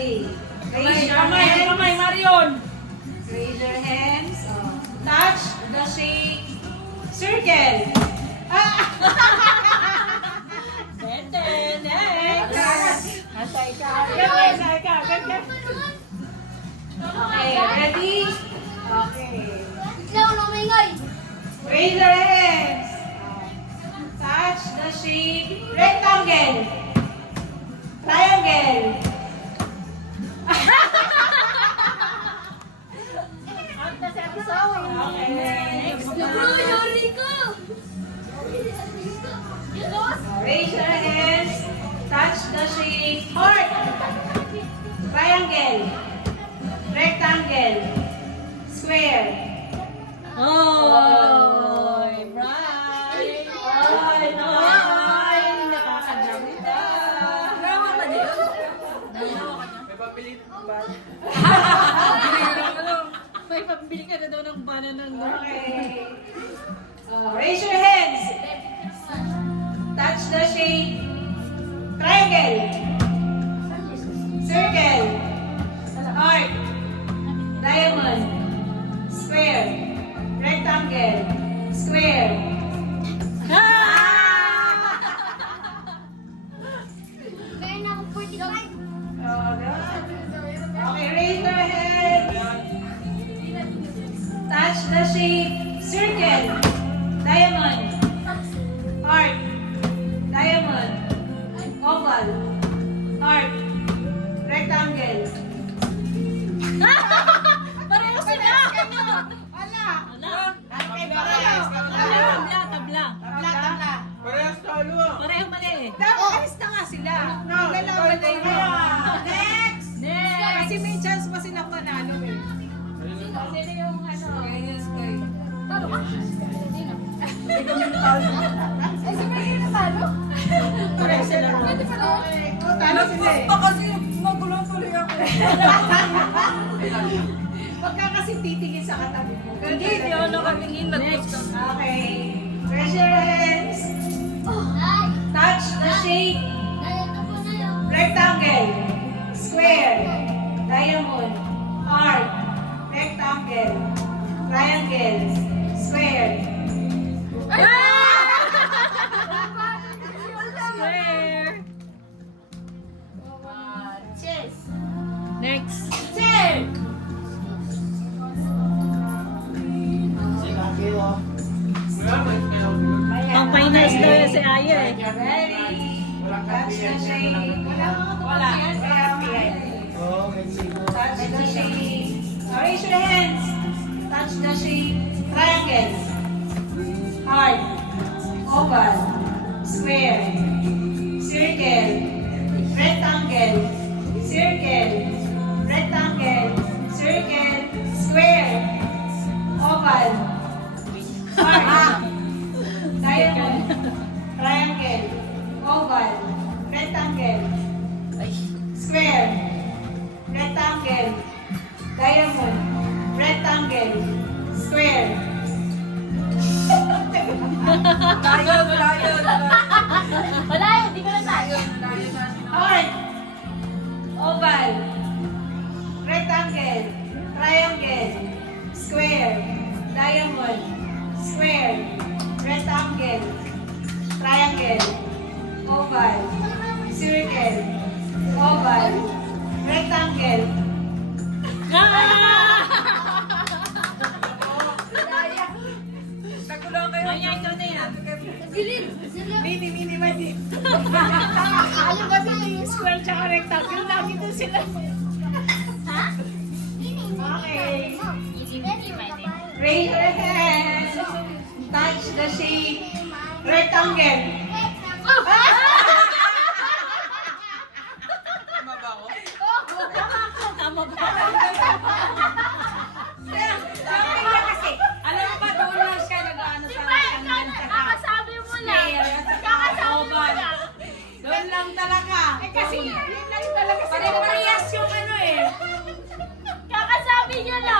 Okay. Raise your hands. Kamay, Marion. Raise your hands. Touch the shape. Circle. Next. Asay ka. Okay, ready? Okay. Ikaw na maingay. Raise your hands. Touch the shape. Rectangle. Triangle. Okay. Yuri ko. Raise your hands. Touch the shape. Heart. Triangle. Rectangle. Square. Oh, right. Ay, Nakakadami ka. Nagawa ka niyo? Nagawa ka niya? May pabili ba? May pambili ka na daw ng banana ng Okay. Raise your hands. Touch the shape. Triangle. Circle. Heart. Diamond. Square. Rectangle. Square. Kaya na ako 45. Okay, raise your hands. Touch the shape. Circle. Diamond. Heart. Diamond. Oval. Heart. Rectangle. Pareho sila! Wala. Wala. Okay, parehas. Tabla. Parehas talo ah. Pareho mali eh. Alis na nga sila. Lalaban na yun. Next! Next! Kasi may chance pa silang manalo eh. Sino yung ano? Talo ka? Ay, si Maria na talo? Pareho sila. Pwede pala. Talo sila eh. kasi magulang tuloy ako. Huwag ka kasi titingin sa katabi mo. Hindi, di ako nakatingin. Next. Okay. Raise your hands. Ay! Touch the shape. Dahil ito po na yun. Rectangle. Square. Diamond. Heart. Rectangle. Triangle. Square. Square. Chess. Next. Ten. Ang finals daw yun si Aya eh. Ready? Touch the shape. Wala. Touch the shape. Raise your hands. Touch the shape. Triangle. Heart. Oval. Square. Circle. Rectangle. Circle. Rectangle. Circle. Square. Oval. Heart. Diamond. Triangle. Oval. Rectangle. Square. Rectangle. Diamond. Rectangle. Square. Wala yun, di ko na tayo. Heart. Oval. Rectangle. Triangle. Square. Diamond. Square. Rectangle. Triangle. Oval. Circle. Oval. Rectangle. Maya, ito na yan. Gilid. Mini, mali. Alam ba ito yung Square tsaka rectangle. Lagi doon sila. Ha? Okay. Very well. Raise your hands. Touch the shape. Rectangle. Oh!